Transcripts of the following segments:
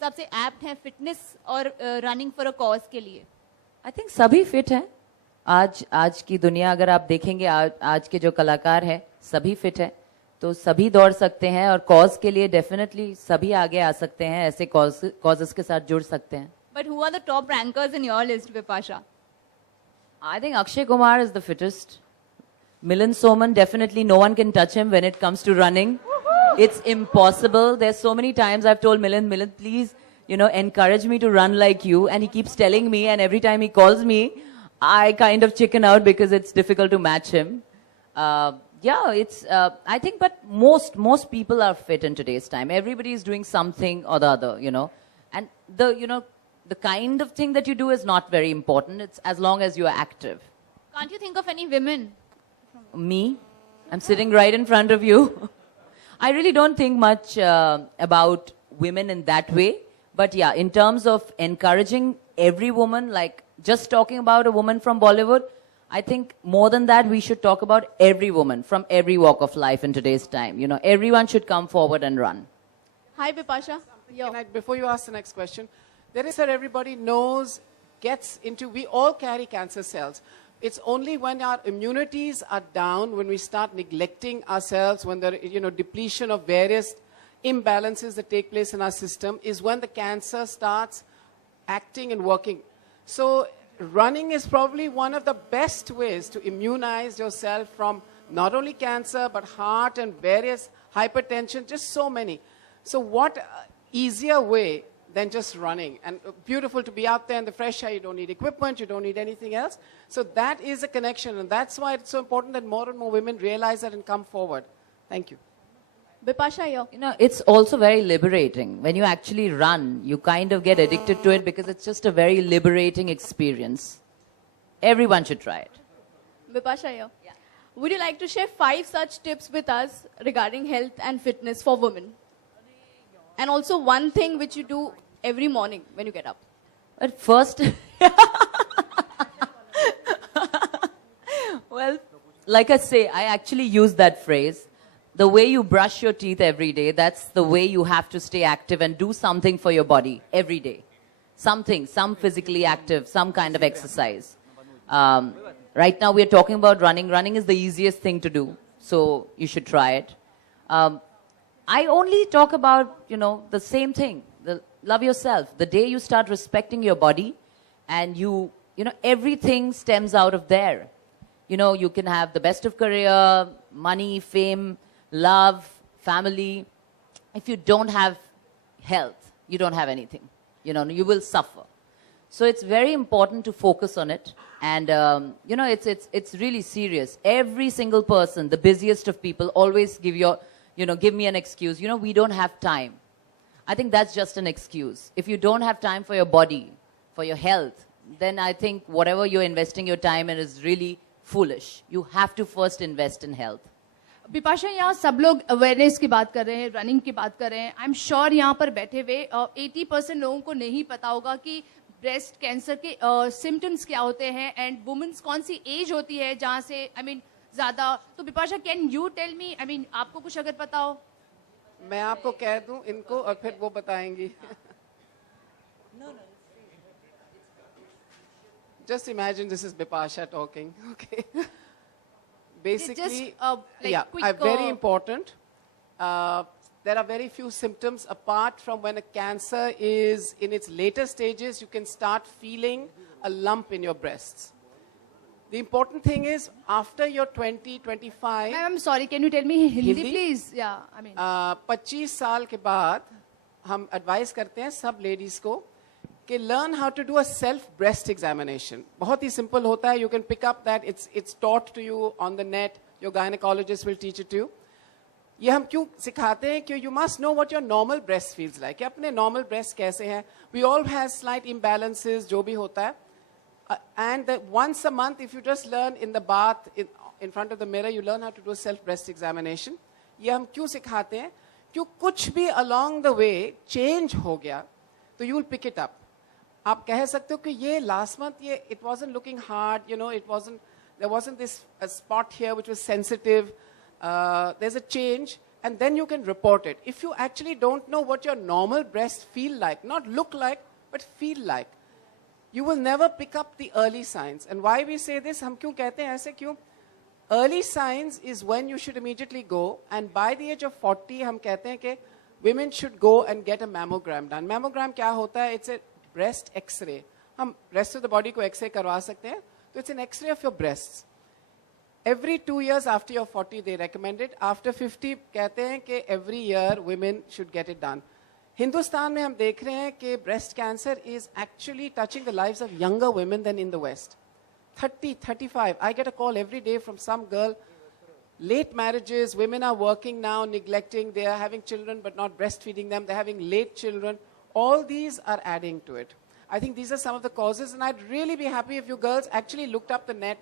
सबसे एप्ट है फिटनेस और रनिंग फॉर अ कॉज के लिए? आई थिंक सभी फिट हैं. आज की दुनिया अगर आप देखेंगे, आज के जो कलाकार हैं सभी फिट हैं, तो सभी दौड़ सकते हैं और कॉज के लिए डेफिनेटली सभी आगे आ सकते हैं, ऐसे कॉजेस के साथ जुड़ सकते हैं. But who are the top rankers in your list, Bipasha? I think Akshay Kumar is the fittest. Milind Soman, definitely no one can touch him when it comes to running. It's impossible. There's so many times I've told Milind, please, encourage me to run like you. And he keeps telling me, and every time he calls me, I kind of chicken out because it's difficult to match him. I think, but most people are fit in today's time. Everybody is doing something or the other, And the kind of thing that you do is not very important. It's as long as you are active. Can't you think of any women? Me? I'm sitting right in front of you. I really don't think much about women in that way. But yeah, in terms of encouraging every woman, like just talking about a woman from Bollywood, I think more than that, we should talk about every woman from every walk of life in today's time. Everyone should come forward and run. Hi, Bipasha. Before you ask the next question, there is that everybody knows, gets into, we all carry cancer cells. It's only when our immunities are down, when we start neglecting ourselves, when there is depletion of various imbalances that take place in our system, is when the cancer starts acting and working. So running is probably one of the best ways to immunize yourself from not only cancer, but heart and various hypertension, just so many. So what easier way than just running? And beautiful to be out there in the fresh air. You don't need equipment, you don't need anything else. So that is a connection, and that's why it's so important that more and more women realize that and come forward. Thank you. Bipasha, it's also very liberating. When you actually run, you kind of get addicted to it because it's just a very liberating experience. Everyone should try it. Bipasha, would you like to share 5 such tips with us regarding health and fitness for women? And also one thing which you do every morning when you get up. But first, well, like I say, I actually use that phrase. The way you brush your teeth every day, that's the way you have to stay active and do something for your body every day. Something, some physically active, some kind of exercise. Right now we are talking about running. Running is the easiest thing to do, so you should try it. I only talk about, the same thing. Love yourself. The day you start respecting your body and everything stems out of there. You can have the best of career, money, fame, love, family. If you don't have health, you don't have anything. You will suffer. So it's very important to focus on it. And, it's really serious. Every single person, the busiest of people, always give me an excuse. We don't have time. I think that's just an excuse. If you don't have time for your body, for your health, then I think whatever you're investing your time in is really foolish. You have to first invest in health. Bipasha, यहाँ सब लोग awareness की बात कर रहे हैं, running की बात कर रहे हैं. आई एम श्योर यहाँ पर बैठे हुए 80% लोगों को नहीं पता होगा कि ब्रेस्ट कैंसर के सिम्टम्स क्या होते हैं एंड वुमेन्स कौन सी एज होती है जहाँ से ज्यादा. तो Bipasha, can you tell me, आपको कुछ अगर पता हो? मैं आपको कह दूं इनको और फिर वो बताएंगी. Just imagine this is Bipasha talking. Okay. Basically, very important. There are very few symptoms apart from when a cancer is in its later stages. You can start feeling a lump in your breasts. The important thing is after you're 20, 25. I'm sorry, can you tell me Hindi please? Yeah, 25 साल के बाद हम advise करते हैं सब ladies को कि learn how to do a self breast examination. बहुत ही simple होता है. You can pick up that it's taught to you on the net. Your gynecologist will teach it to you. ये हम क्यों सिखाते हैं कि you must know what your normal breast feels like. अपने normal breast कैसे हैं. We all have slight imbalances जो भी होता है. And once a month, if you just learn in the bath, in front of the mirror, you learn how to do a self-breast examination. ये हम क्यों सिखाते हैं? क्यों कुछ भी along the way change हो गया, तो you will pick it up. आप कह सकते हो कि ये last month it wasn't looking hard, there wasn't this a spot here which was sensitive. There's a change. and then you can report it. If you actually don't know what your normal breasts feel like, not look like, but feel like, you will never pick up the early signs. And why we say this, हम क्यों कहते हैं ऐसे क्यों? Early signs is when you should immediately go, and by the age of 40 हम कहते हैं कि women should go and get a mammogram done. Mammogram क्या होता है? It's a breast X-ray. हम rest of the body को X-ray करवा सकते हैं. So it's an X-ray of your breasts. Every 2 years after you're 40, they recommend it. After 50, कहते हैं कि every year women should get it done. Hindustan में हम देख रहे हैं कि breast cancer is actually touching the lives of younger women than in the West. 30, 35. I get a call every day from some girl. Late marriages, women are working now, neglecting, they are having children but not breastfeeding them, they're having late children. All these are adding to it. I think these are some of the causes, and I'd really be happy if you girls actually looked up the net.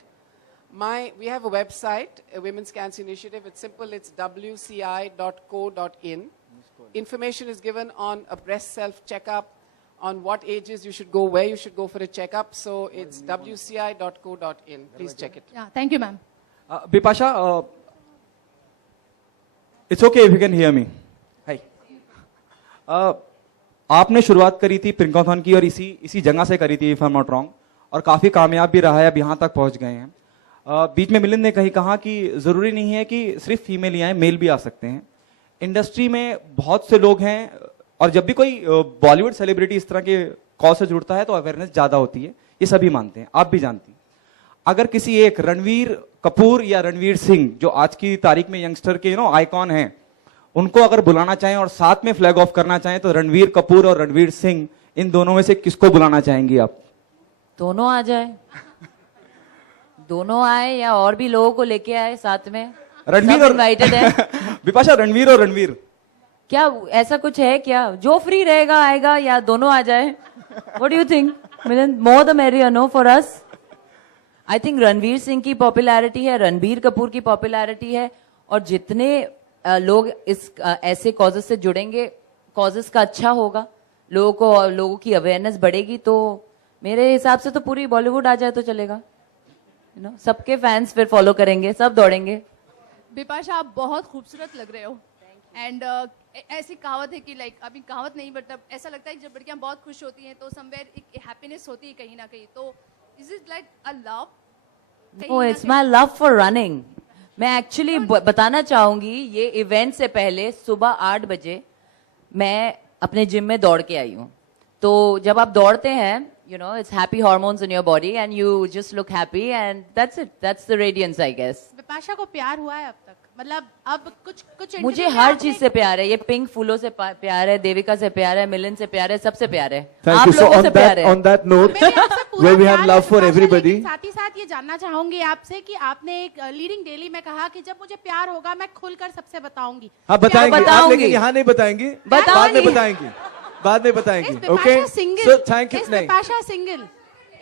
We have a website, a Women's Cancer Initiative. It's simple, it's wci.co.in. Information is given on a breast self-checkup, on what ages you should go, where you should go for a checkup. So it's wci.co.in. Please check it. Yeah, thank you, ma'am. Bipasha, it's okay if you can hear me. Hi. आपने शुरुआत करी थी प्रिंकाथॉन की और इसी जगह से करी थी, if I am not wrong, और काफी कामयाब भी रहा है, अब यहाँ तक पहुंच गए हैं. बीच में मिलिंद ने कहीं कहा कि जरूरी नहीं है कि सिर्फ फीमेल ही आए, मेल भी आ सकते हैं. इंडस्ट्री में बहुत से लोग हैं, और जब भी कोई बॉलीवुड सेलिब्रिटी इस तरह के कॉल से जुड़ता है तो अवेयरनेस ज्यादा होती है, ये सभी मानते हैं, आप भी जानती हैं. अगर किसी एक रणवीर कपूर या रणवीर सिंह, जो आज की तारीख में यंगस्टर के आइकॉन हैं, उनको अगर बुलाना चाहें और साथ में फ्लैग ऑफ करना चाहें, तो रणवीर कपूर और रणवीर सिंह, इन दोनों में से किसको बुलाना चाहेंगी आप? दोनों आ जाए. दोनों आए या और भी लोगों को लेके आए साथ में. रणवीर और इनवाइटेड है. विपाशा, रणवीर और रणवीर क्या ऐसा कुछ है क्या? जो फ्री रहेगा आएगा, या दोनों आ जाए? What do you think Milind? More the merrier, no for us. I think Ranveer Singh की पॉपुलैरिटी है, रणबीर कपूर की पॉपुलैरिटी है, और जितने लोग इस ऐसे कॉजेस से जुड़ेंगे, कॉजेस का अच्छा होगा, लोगों की अवेयरनेस बढ़ेगी, तो मेरे हिसाब से तो पूरी बॉलीवुड आ जाए तो चलेगा. सबके फैंस फिर फॉलो करेंगे, सब दौड़ेंगे. बिपाशा, आप बहुत खूबसूरत लग रहे हो. एंड ऐसी कहावत है कि लाइक, अभी कहावत नहीं, बट ऐसा लगता है कि जब लड़कियां बहुत खुश होती हैं तो समवेयर एक हैप्पीनेस होती है कहीं ना कहीं. तो is it like a love? Oh, it's my love for running. मैं एक्चुअली बताना चाहूंगी, ये इवेंट से पहले सुबह 8 बजे मैं अपने जिम में दौड़ के आई हूँ. तो जब आप दौड़ते हैं, it's happy hormones in your body and you just look happy, and that's it. That's the radiance, I guess. Bipasha को प्यार हुआ है अब तक? मतलब अब कुछ मुझे interview में हर आपने- चीज से प्यार है. ये पिंक फूलों से प्यार है, देविका से प्यार है, मिलिंद से प्यार है, सबसे प्यार है. Thank आप you. So लोगों से on प्यार that, है. on that note, मेरे आपसे पूरा where we have प्यार love है for बिपाशा, everybody. लेकिन साथ ही साथ ये जानना चाहूंगी आपसे कि आपने एक लीडिंग डेली में कहा कि जब मुझे प्यार होगा मैं खुलकर सबसे बताऊंगी. हाँ बताएंगे, आप बताऊंगी. लेकिन यहाँ नहीं बताएंगी, बाद में बताएंगी, बाद में बताएंगी. इस Okay? Bipasha single. So thank you. इस नहीं. बिपाशा सिंगल.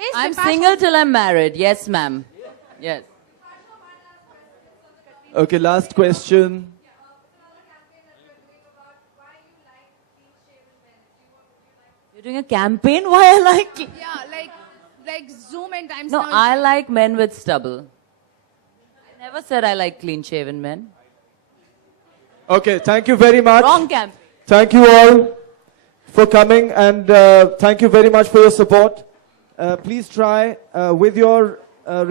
इस I'm Bipasha- single till I'm married. Yes, ma'am. Yes. Okay, last question. You're doing a campaign? Why I like? Yeah, like Zoom and Times No, Now. I like men with stubble. I never said I like clean-shaven men. Okay, thank you very much. Wrong camp. Thank you all for coming, and thank you very much for your support. Please try with your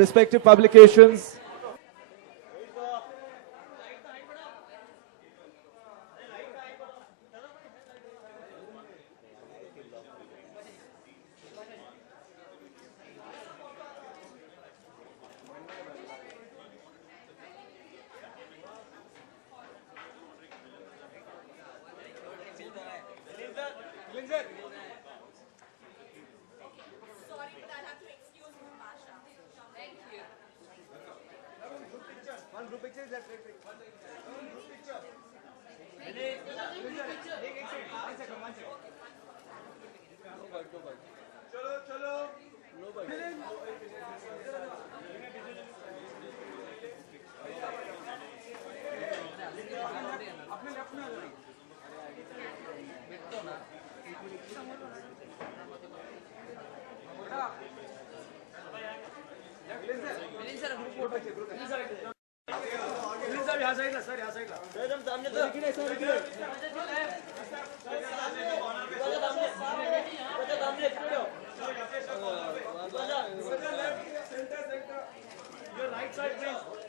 respective publications. यहाँ side ला. Your right side, please.